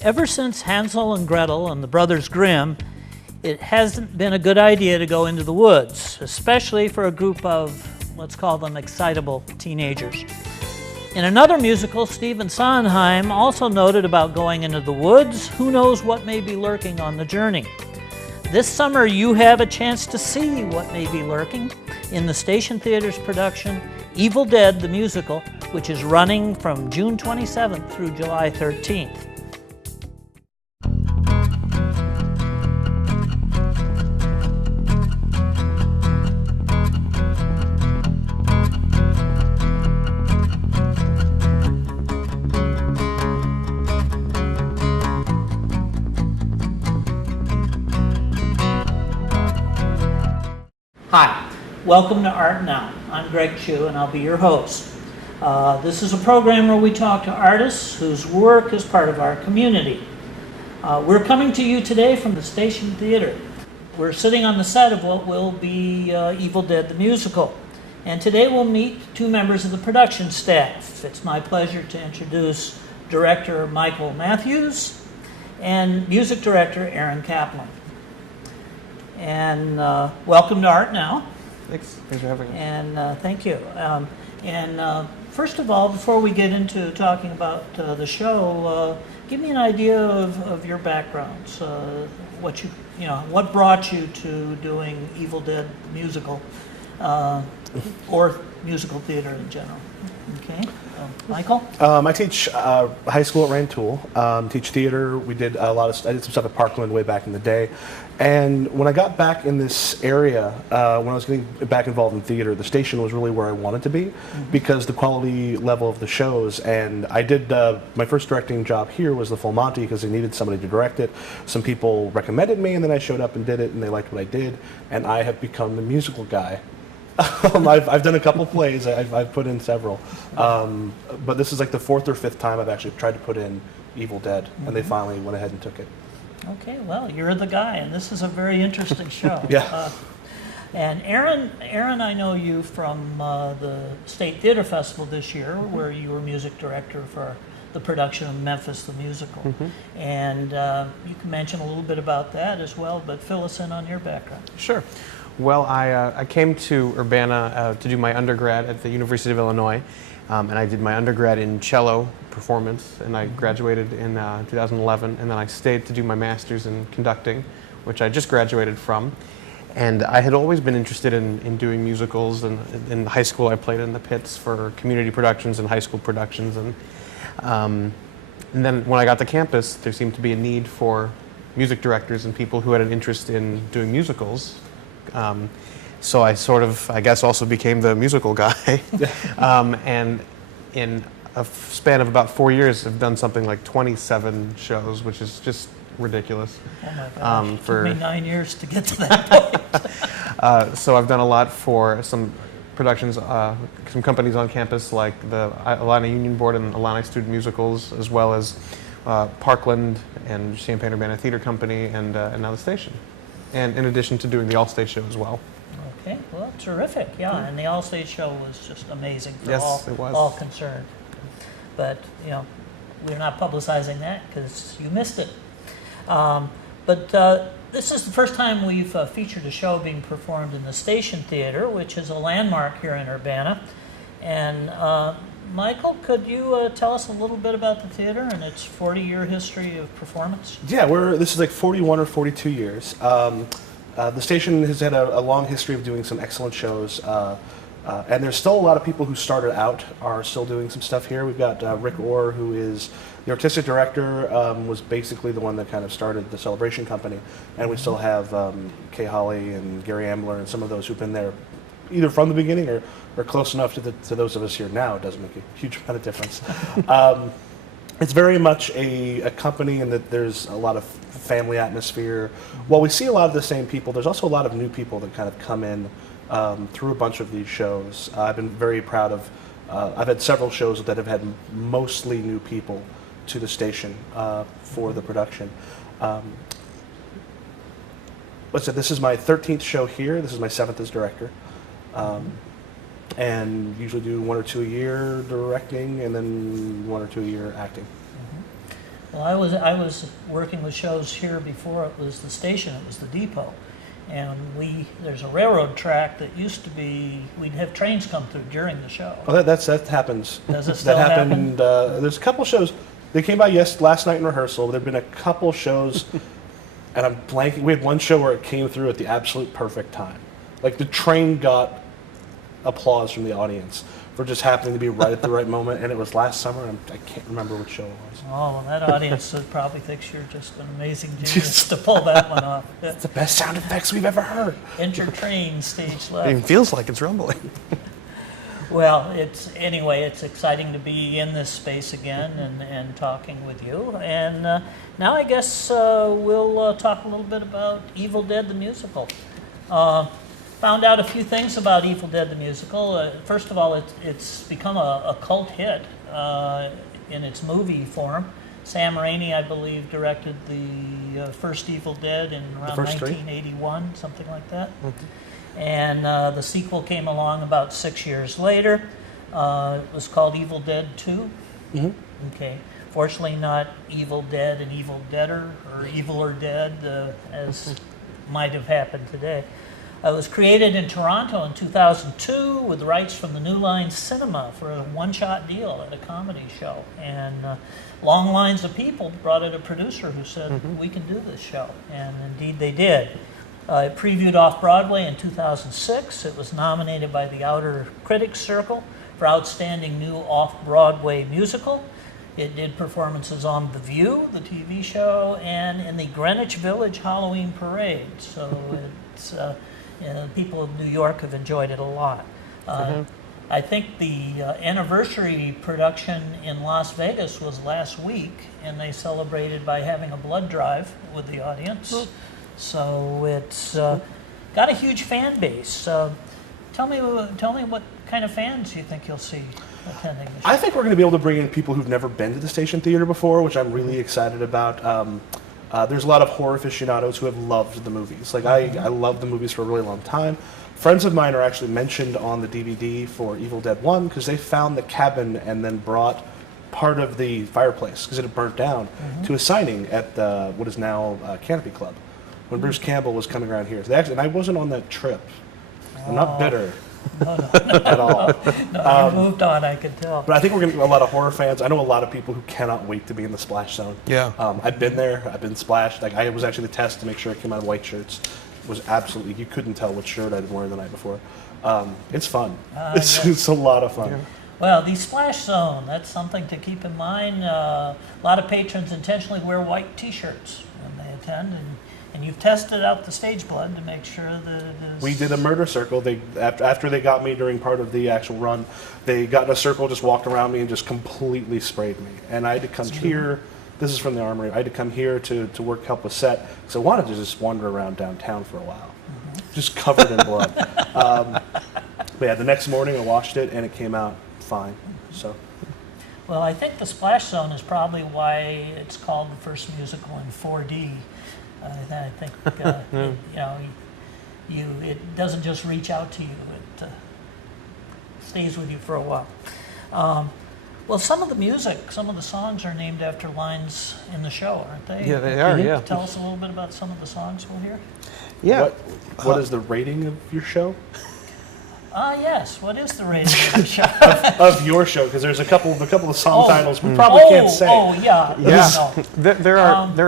Ever since Hansel and Gretel and the Brothers Grimm, it hasn't been a good idea to go into the woods, especially for a group of, let's call them excitable teenagers. In another musical, Stephen Sondheim also noted about going into the woods. Who knows what may be lurking on the journey? This summer, you have a chance to see what may be lurking in the Station Theater's production, Evil Dead, the musical, which is running from June 27th through July 13th. Hi, welcome to Art Now. I'm Greg Chu and I'll be your host. This is a program where we talk to artists whose work is part of our community. We're coming to you today from the Station Theater. We're sitting on the set of what will be Evil Dead the musical. And today we'll meet two members of the production staff. It's my pleasure to introduce director Mikel Matthews and music director Aaron Kaplan. And welcome to Art Now. Thanks for having me. And thank you. First of all, before we get into talking about the show, give me an idea of your backgrounds. What brought you to doing Evil Dead musical, or musical theater in general? Okay, Michael. I teach high school at Rantoul. Teach theater. I did some stuff at Parkland way back in the day. And when I got back in this area, when I was getting back involved in theater, the station was really where I wanted to be because the quality level of the shows. And I did, my first directing job here was the Full Monty because they needed somebody to direct it. Some people recommended me and then I showed up and did it and they liked what I did. And I have become the musical guy. I've done a couple plays, I've put in several. But this is like the fourth or fifth time I've actually tried to put in Evil Dead and they finally went ahead and took it. Okay, well, you're the guy, and this is a very interesting show. Yeah. And Aaron, I know you from the State Theater Festival this year, where you were music director for the production of Memphis the Musical. And you can mention a little bit about that as well, but fill us in on your background. Sure. Well, I came to Urbana to do my undergrad at the University of Illinois, and I did my undergrad in cello performance, and I graduated in 2011, and then I stayed to do my master's in conducting, which I just graduated from. And I had always been interested in doing musicals, and in high school I played in the pits for community productions and high school productions, and then when I got to campus, there seemed to be a need for music directors and people who had an interest in doing musicals. So I sort of, I guess, also became the musical guy. And in a span of about 4 years, I've done something like 27 shows, which is just ridiculous. Oh my gosh, it took me 9 years to get to that point. So I've done a lot for some productions, some companies on campus like the Illini Union Board and Illini Student Musicals, as well as Parkland and Champaign-Urbana Theater Company and now the station. And in addition to doing the All-State show as well. Okay, well, terrific, yeah, and the All-State show was just amazing for it was. all concerned. But, we're not publicizing that because you missed it. But this is the first time we've featured a show being performed in the Station Theater, which is a landmark here in Urbana. And Michael, could you tell us a little bit about the theater and its 40-year history of performance? Yeah, this is like 41 or 42 years. The station has had a long history of doing some excellent shows, and there's still a lot of people who started out are still doing some stuff here. We've got Rick Orr, who is the artistic director, was basically the one that kind of started the Celebration Company, and we still have Kay Holly and Gary Ambler and some of those who've been there either from the beginning or close enough to those of us here now. It doesn't make a huge amount of difference. It's very much a company in that there's a lot of family atmosphere. While we see a lot of the same people, there's also a lot of new people that kind of come in through a bunch of these shows. I've been very proud of, I've had several shows that have had mostly new people to the station for the production. This is my 13th show here. This is my 7th as director. And usually do 1 or 2 a year directing and then 1 or 2 a year acting. Well, I was working with shows here before it was the station. It was the depot, and there's a railroad track that used to be. We'd have trains come through during the show. Oh, that happens. Does it still that happen? happened. There's a couple shows. They came by last night in rehearsal. There've been a couple shows, and I'm blanking. We had one show where it came through at the absolute perfect time. Like the train got applause from the audience for just happening to be right at the right moment, and it was last summer. And I can't remember which show it was. Oh, well, that audience probably thinks you're just an amazing genius to pull that one off. It's the best sound effects we've ever heard. Enter train, stage It left. even feels like it's rumbling. Well, it's exciting to be in this space again and talking with you. And now I guess we'll talk a little bit about Evil Dead the musical. Found out a few things about Evil Dead the musical. First of all, it's become a cult hit in its movie form. Sam Raimi, I believe, directed the first Evil Dead in around 1981, something like that. Mm-hmm. And the sequel came along about 6 years later. It was called Evil Dead 2. Mm-hmm. Okay. Fortunately, not Evil Dead and Evil Deader, or Evil or Dead, as might have happened today. It was created in Toronto in 2002 with rights from the New Line Cinema for a one-shot deal at a comedy show. And long lines of people brought in a producer who said, we can do this show. And indeed they did. It previewed off-Broadway in 2006. It was nominated by the Outer Critics Circle for Outstanding New Off-Broadway Musical. It did performances on The View, the TV show, and in the Greenwich Village Halloween Parade. So it's people of New York have enjoyed it a lot. I think the anniversary production in Las Vegas was last week, and they celebrated by having a blood drive with the audience. So it's got a huge fan base. Tell me what kind of fans you think you'll see attending the show. I think we're going to be able to bring in people who've never been to the Station Theater before, which I'm really excited about. There's a lot of horror aficionados who have loved the movies. Like I loved the movies for a really long time. Friends of mine are actually mentioned on the DVD for Evil Dead 1 because they found the cabin and then brought part of the fireplace, because it had burnt down, to a signing at what is now Canopy Club when Bruce Campbell was coming around here. So and I wasn't on that trip. I'm not bitter. No. At all. No, you moved on, I can tell. But I think we're going to get a lot of horror fans. I know a lot of people who cannot wait to be in the splash zone. Yeah. I've been there. I've been splashed. Like I was actually the test to make sure it came out of white shirts. It was absolutely, you couldn't tell what shirt I'd worn the night before. It's fun. It's a lot of fun. Yeah. Well, the splash zone, that's something to keep in mind. A lot of patrons intentionally wear white T-shirts when they attend, and you've tested out the stage blood to make sure that it is... We did a murder circle. After they got me during part of the actual run, they got in a circle, just walked around me, and just completely sprayed me. And I had to come here. This is from the Armory. I had to come here to help with set, because I wanted to just wander around downtown for a while, just covered in blood. But yeah, the next morning I washed it, and it came out fine. So. Well, I think the splash zone is probably why it's called the first musical in 4D. I think it doesn't just reach out to you; it stays with you for a while. Well, some of the music, some of the songs are named after lines in the show, aren't they? Yeah, they are. Yeah. Tell us a little bit about some of the songs we'll hear. Yeah. What is the rating of your show? Yes. What is the rating of the show? of your show, because there's a couple of song titles we probably can't say. Oh, yeah. Yeah. No. There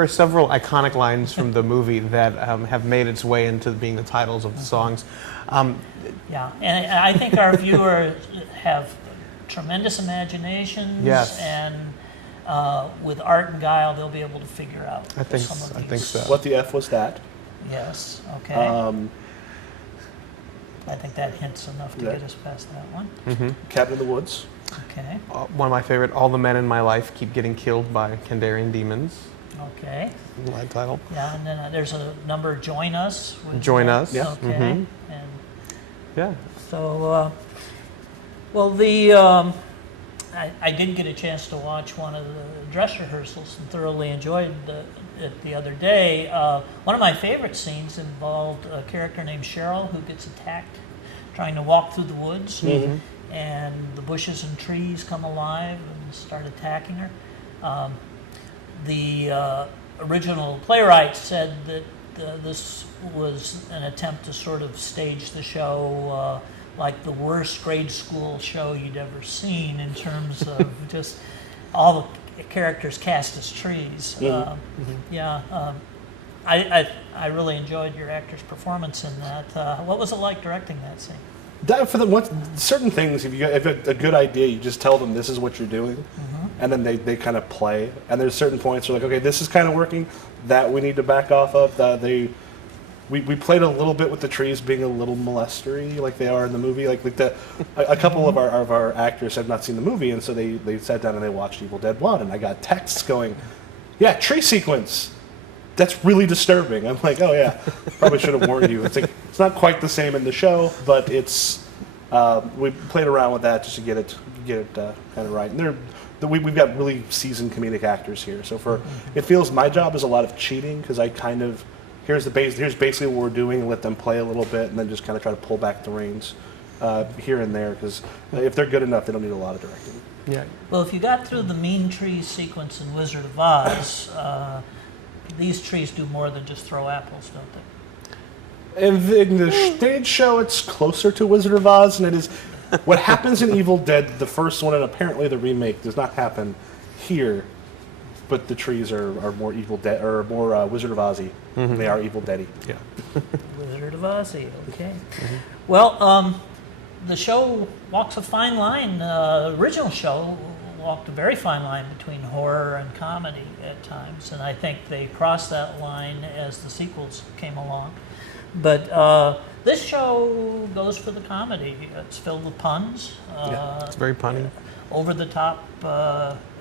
are several iconic lines from the movie that have made its way into being the titles of the songs. Yeah, and I think our viewers have tremendous imaginations. Yes. And with art and guile, they'll be able to figure out I think so. What the F was that? Yes. Okay. I think that hints enough to get us past that one. Cabin in the Woods. Okay. One of my favorite, All the Men in My Life Keep Getting Killed by Kandarian Demons. Okay. My title. Yeah, and then there's a number, Join Us. Join Us. Yeah. Okay. And Yeah. so, well, I did get a chance to watch one of the dress rehearsals and thoroughly enjoyed it the other day. One of my favorite scenes involved a character named Cheryl who gets attacked trying to walk through the woods, and the bushes and trees come alive and start attacking her. the original playwright said that this was an attempt to sort of stage the show like the worst grade school show you'd ever seen in terms of just all the characters cast as trees. I really enjoyed your actor's performance in that. What was it like directing that scene? Certain things, if you have a good idea, you just tell them this is what you're doing, and then they kind of play. And there's certain points where like, okay, this is kind of working, that we need to back off of. We played a little bit with the trees being a little molestery, like they are in the movie. Like a couple of our actors had not seen the movie, and so they sat down and they watched Evil Dead 1, and I got texts going, yeah, tree sequence. That's really disturbing. I'm like, oh yeah, probably should have warned you. It's not quite the same in the show, but it's we played around with that just to get it kind of right. And we've got really seasoned comedic actors here, so it feels my job is a lot of cheating because I kind of here's basically what we're doing, and let them play a little bit, and then just kind of try to pull back the reins here and there because if they're good enough, they don't need a lot of directing. Yeah. Well, if you got through the mean tree sequence in Wizard of Oz. These trees do more than just throw apples, don't they? In the stage show, it's closer to Wizard of Oz than it is. What happens in Evil Dead, the first one, and apparently the remake, does not happen here. But the trees are more Evil Dead or more Wizard of Ozzy. They are Evil Dead-y. Yeah. Wizard of Ozzy. Okay. Well, the show walks a fine line. The original show walked a very fine line between horror and comedy at times, and I think they crossed that line as the sequels came along. But this show goes for the comedy. It's filled with puns. It's very punny. Over the top.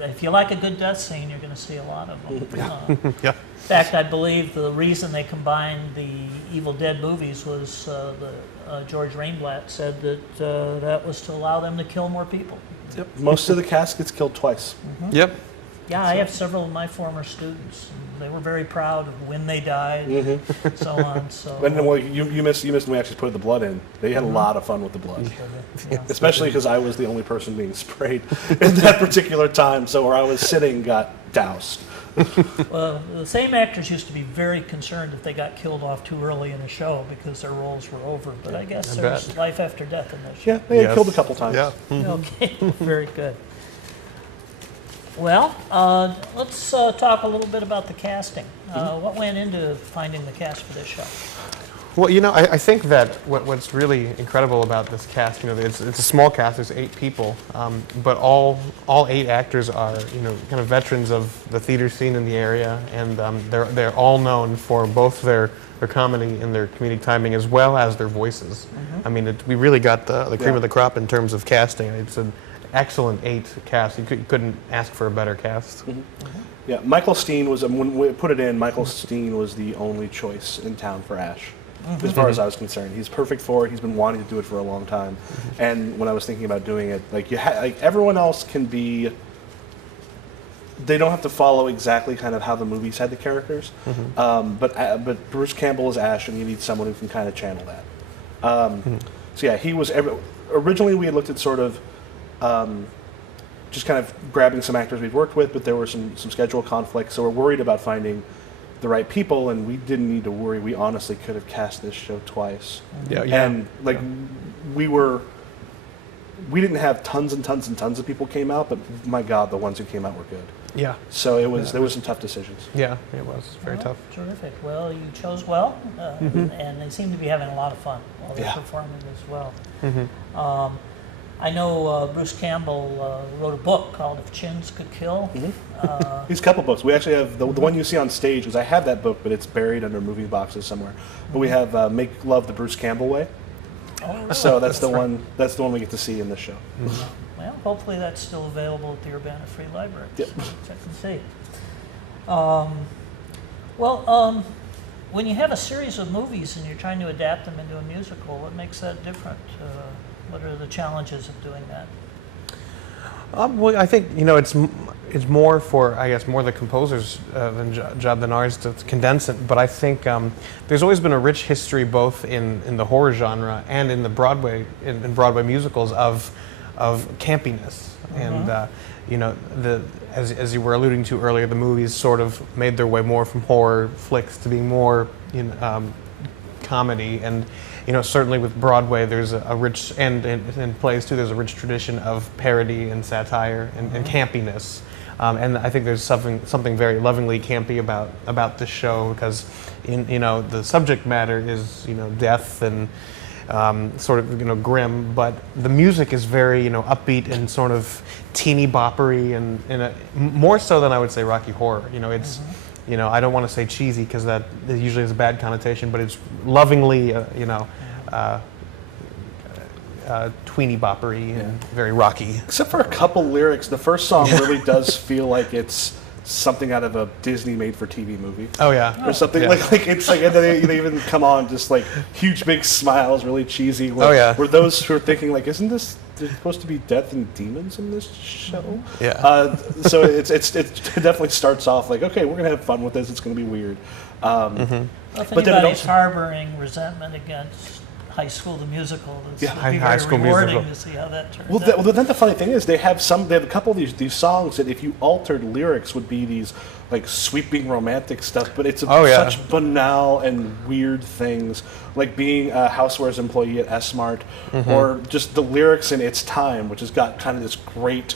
If you like a good death scene, you're going to see a lot of them. Yeah. In fact, I believe the reason they combined the Evil Dead movies was George Rainblatt said that that was to allow them to kill more people. Yep. Most of the cast gets killed twice. Yep. Yeah, I have several of my former students. And they were very proud of when they died, and so on. So. Well, you missed when we actually put the blood in. They had a lot of fun with the blood, especially because I was the only person being sprayed at that particular time. So where I was sitting got doused. Well, the same actors used to be very concerned if they got killed off too early in the show because their roles were over. But I guess there's life after death in this show. Yeah, they had killed a couple times. Yeah. Okay, very good. Well, let's talk a little bit about the casting. What went into finding the cast for this show? Well, I think that what's really incredible about this cast, it's a small cast. There's 8 people, but all 8 actors are, kind of veterans of the theater scene in the area, and they're all known for both their comedy and their comedic timing as well as their voices. I mean, we really got the cream of the crop in terms of casting. It's an excellent 8 cast. You couldn't ask for a better cast. Yeah, Michael Steen was when we put it in. Michael Steen was the only choice in town for Ash. As far as I was concerned, he's perfect for it. He's been wanting to do it for a long time, and when I was thinking about doing it, like everyone else can be, they don't have to follow exactly kind of how the movies had the characters, but Bruce Campbell is Ash, and you need someone who can kind of channel that. So yeah, he was. Originally, we had looked at sort of just kind of grabbing some actors we've worked with, but there were some schedule conflicts, so we're worried about finding the right people, and we didn't need to worry. We honestly could have cast this show twice. And we didn't have tons and tons and tons of people came out, but my God, the ones who came out were good. Yeah. So there was some tough decisions. Yeah, it was very tough. Terrific. Well, you chose well, and they seem to be having a lot of fun while they're performing as well. I know Bruce Campbell wrote a book called If Chins Could Kill. He's a couple books. We actually have the one you see on stage, because I have that book, but it's buried under movie boxes somewhere. But we have Make Love the Bruce Campbell Way. Oh, really? So that's the one. That's the one we get to see in this show. Well, hopefully that's still available at the Urbana Free Library. Yep. So check and see. When you have a series of movies and you're trying to adapt them into a musical, what makes that different? What are the challenges of doing that? Well, I think it's more for more the composer's job than ours to condense it. But I think there's always been a rich history both in the horror genre and in the Broadway in Broadway musicals of campiness. And you know, as you were alluding to earlier, the movies sort of made their way more from horror flicks to being more, you know, comedy. And, you know, certainly with Broadway, there's a rich, and in plays too, there's a rich tradition of parody and satire and campiness. And I think there's something very lovingly campy about this show, because, you know, the subject matter is, you know, death and sort of, you know, grim, but the music is very, you know, upbeat and sort of teeny boppery, and more so than I would say Rocky Horror. You know, it's, you know, I don't want to say cheesy because that usually is a bad connotation, but it's lovingly, you know, tweeny boppery and very rocky. Except for a couple lyrics, the first song really does feel like it's something out of a Disney made-for-TV movie. Oh yeah, or something like it's like, and then they even come on just like huge big smiles, really cheesy. Yeah. Where those who are thinking like, isn't this there's supposed to be death and demons in this show? Yeah. So it definitely starts off like, okay, we're gonna have fun with this. It's gonna be weird. Well, if but then it anybody's also, harboring resentment against High School the Musical, it's Yeah, it'd be High very School rewarding Musical. to see how that turns well, out. then the funny thing is they have a couple of these songs that if you altered lyrics would be these like sweeping romantic stuff, but it's such banal and weird things, like being a housewares employee at S-Mart, or just the lyrics in It's Time, which has got kind of this great,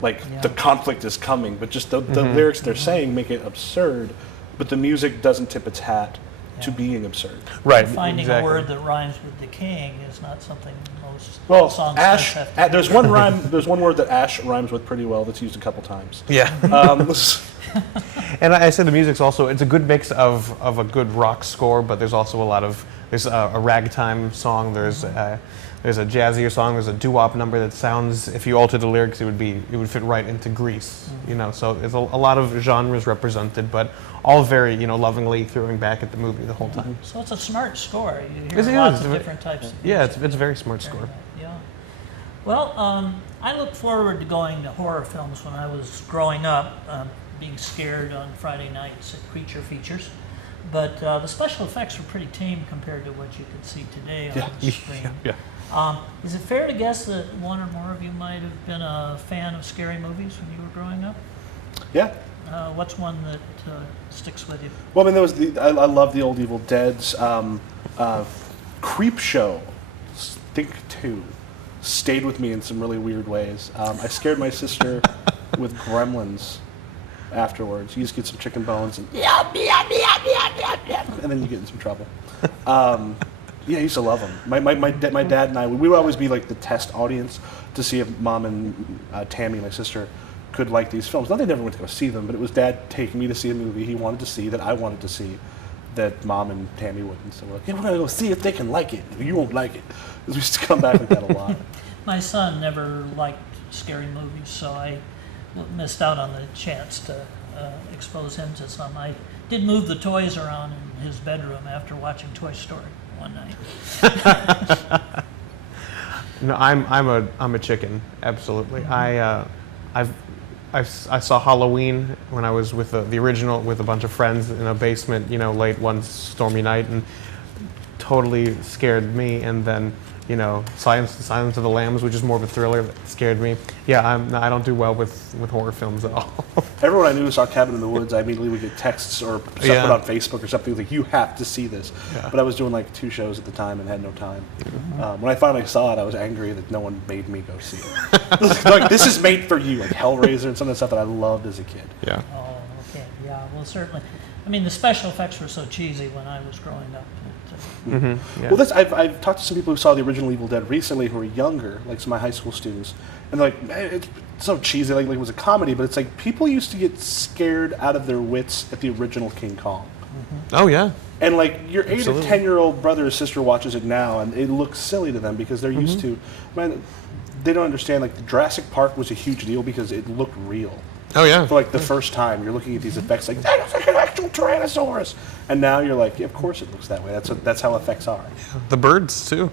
like the conflict is coming, but just the lyrics they're saying make it absurd, but the music doesn't tip its hat to being absurd. Right. Finding a word that rhymes with decaying is not something most Well, songs ash. have to There's one rhyme. There's one word that ash rhymes with pretty well. That's used a couple times. Yeah. And I said the music's also, it's a good mix of a good rock score, but there's also there's a ragtime song, there's a jazzier song, there's a doo-wop number that sounds, if you alter the lyrics, it would fit right into Grease, you know, so there's a lot of genres represented, but all very, you know, lovingly throwing back at the movie the whole time. So it's a smart score. You It hear lots is. of different types of Yeah, music. it's a very smart score. Yeah. Well, I look forward to going to horror films when I was growing up, being scared on Friday nights at creature features. But the special effects were pretty tame compared to what you could see today on the screen. Is it fair to guess that one or more of you might have been a fan of scary movies when you were growing up? Yeah. What's one that sticks with you? Well, I mean, there was I love the old Evil Dead's Creep Show. Think 2 stayed with me in some really weird ways. I scared my sister with Gremlins afterwards. You just get some chicken bones and and then you get in some trouble. Yeah, I used to love them. My dad and I, we would always be like the test audience to see if Mom and Tammy, my sister, could like these films. Not that they never went to go see them, but it was Dad taking me to see a movie he wanted to see that I wanted to see that Mom and Tammy wouldn't. So we're like, yeah, we're going to go see if they can like it. You won't like it. We used to come back with that a lot. My son never liked scary movies, so I missed out on the chance to expose him to some. I did move the toys around in his bedroom after watching Toy Story one night. No, I'm a chicken, absolutely. I saw Halloween when I was with the original with a bunch of friends in a basement, you know, late one stormy night, and totally scared me. And then, you know, Silence of the Lambs, which is more of a thriller, that scared me. Yeah, I don't do well with horror films at all. Everyone I knew saw Cabin in the Woods. I immediately would get texts or stuff put on Facebook or something like, you have to see this. Yeah. But I was doing like 2 shows at the time and had no time. When I finally saw it, I was angry that no one made me go see it. Like, this is made for you, like Hellraiser and some of the stuff that I loved as a kid. Yeah. Oh, okay. Yeah, well, certainly. I mean, the special effects were so cheesy when I was growing up. Yeah. Well, I've talked to some people who saw the original Evil Dead recently who are younger, like some of my high school students, and they're like, man, it's so cheesy, like it was a comedy, but it's like people used to get scared out of their wits at the original King Kong. Oh yeah. And like your 8 Absolutely. or 10-year-old brother or sister watches it now, and it looks silly to them because they're used to, man, they don't understand. Like Jurassic Park was a huge deal because it looked real. Oh yeah. For like the first time, you're looking at these effects like that looks like an actual Tyrannosaurus, and now you're like, yeah, of course it looks that way. That's how effects are. The Birds too.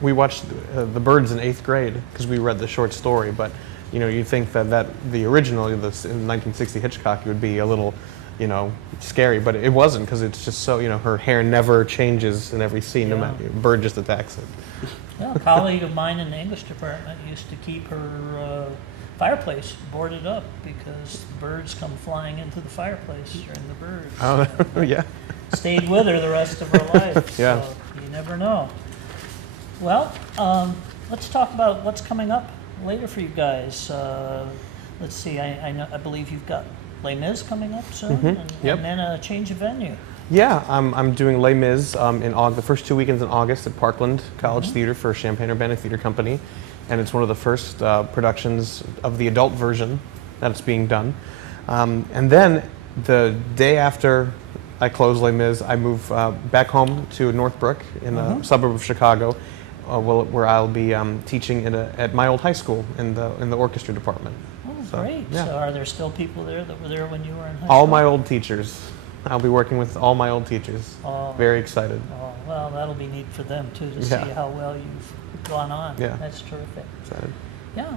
We watched The Birds in 8th grade because we read the short story. But you know, you think that the original, in 1960 Hitchcock, would be a little, you know, scary, but it wasn't because it's just so, you know, her hair never changes in every scene. No matter, bird just attacks it. Yeah, a colleague of mine in the English department used to keep her fireplace boarded up because birds come flying into the fireplace during the birds. Oh, yeah. Stayed with her the rest of her life. Yeah. So you never know. Well, let's talk about what's coming up later for you guys. Let's see. I believe you've got Les Mis coming up soon, Yep. and then a change of venue. Yeah, I'm doing Les Mis in the first 2 weekends in August at Parkland College Theater for Champaign-Urbana Theater Company, and it's one of the first productions of the adult version that it's being done. And then the day after I close Les Mis, I move back home to Northbrook in a suburb of Chicago, where I'll be teaching at my old high school in the orchestra department. Oh, So, great. yeah. So are there still people there that were there when you were in high All school? my old teachers. I'll be working with all my old teachers. Oh. Very excited. Oh, well, that'll be neat for them, too, to see Yeah. how well you've gone on. Yeah. That's terrific. Excited. Yeah.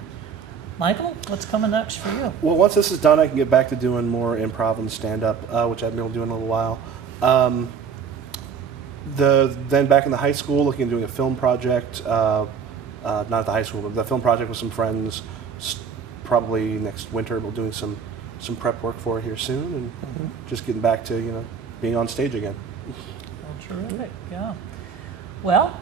Michael, what's coming next for you? Well, once this is done, I can get back to doing more improv and stand-up, which I've been able to do in a little while. Then back in the high school, looking at doing a film project. Not at the high school, but the film project with some friends. Probably next winter, we'll doing some prep work for it here soon, and just getting back to being on stage again. Well, terrific, yeah. Well,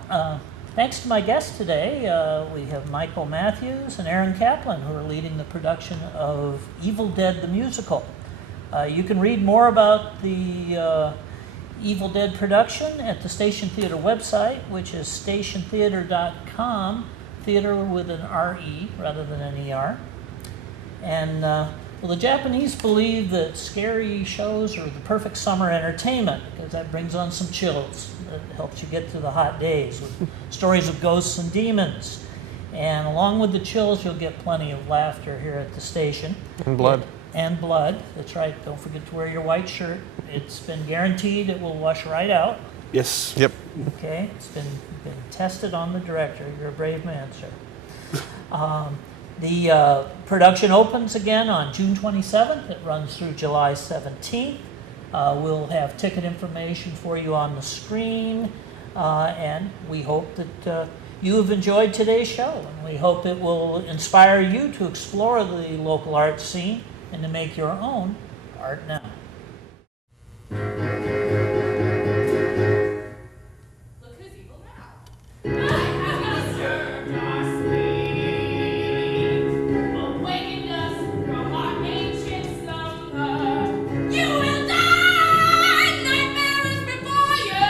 thanks to my guests today, we have Mikel Matthews and Aaron Kaplan, who are leading the production of Evil Dead the Musical. You can read more about the Evil Dead production at the Station Theater website, which is stationtheater.com, theater with an R-E rather than an E-R. And well, the Japanese believe that scary shows are the perfect summer entertainment because that brings on some chills. It helps you get through the hot days with stories of ghosts and demons. And along with the chills, you'll get plenty of laughter here at the station. And blood. And blood. That's right. Don't forget to wear your white shirt. It's been guaranteed it will wash right out. Yes. Yep. Okay? It's been tested on the director. You're a brave man, sir. The production opens again on June 27th. It runs through July 17th. We'll have ticket information for you on the screen, and we hope that you have enjoyed today's show, and we hope it will inspire you to explore the local art scene and to make your own art now. Look who's evil now. I have not served our sleep, awakened us from our ancient slumber. You will die! Nightmare is before you!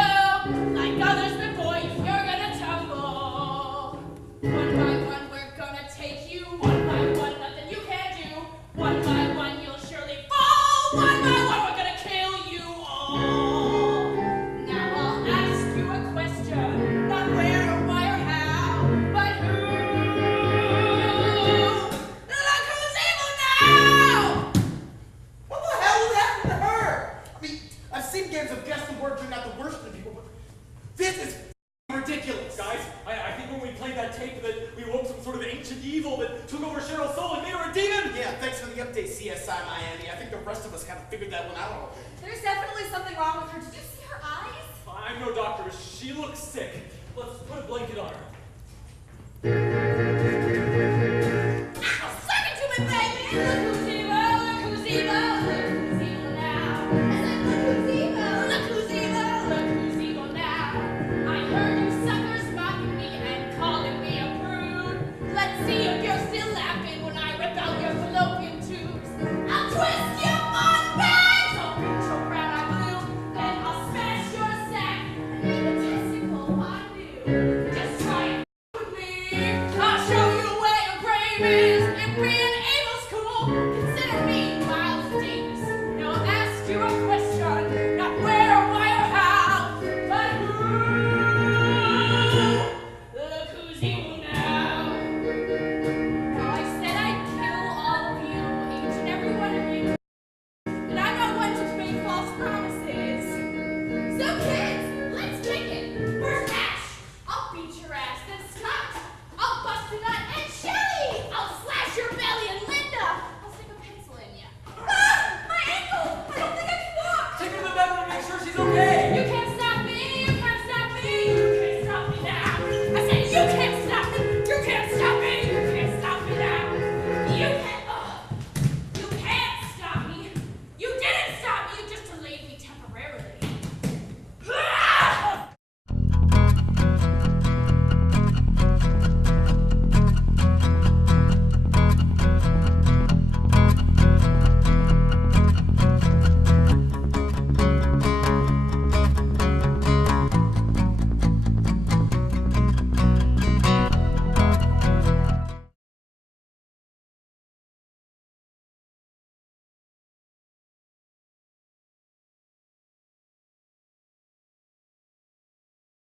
Like others before you, you're gonna tumble. One by one, we're gonna take you. One by one, nothing you can do. One by one, you'll surely fall. One by one, we're gonna kill you all. Now I'll ask you a question. Not where or why or how, but who? Look who's evil now! What the hell happened to her? I mean, I've seen games of guess the word bring out the worst in people, but this is ridiculous. Guys, I think when we played that tape that we woke some sort of ancient evil that took over Cheryl's soul and made her a demon! Yeah, thanks for the update, CSI Miami. I think the rest of us kind of figured that one out a little bit. There's definitely something wrong with her. Did you see her eyes? I'm no doctor, but she looks sick. Let's put a blanket on her.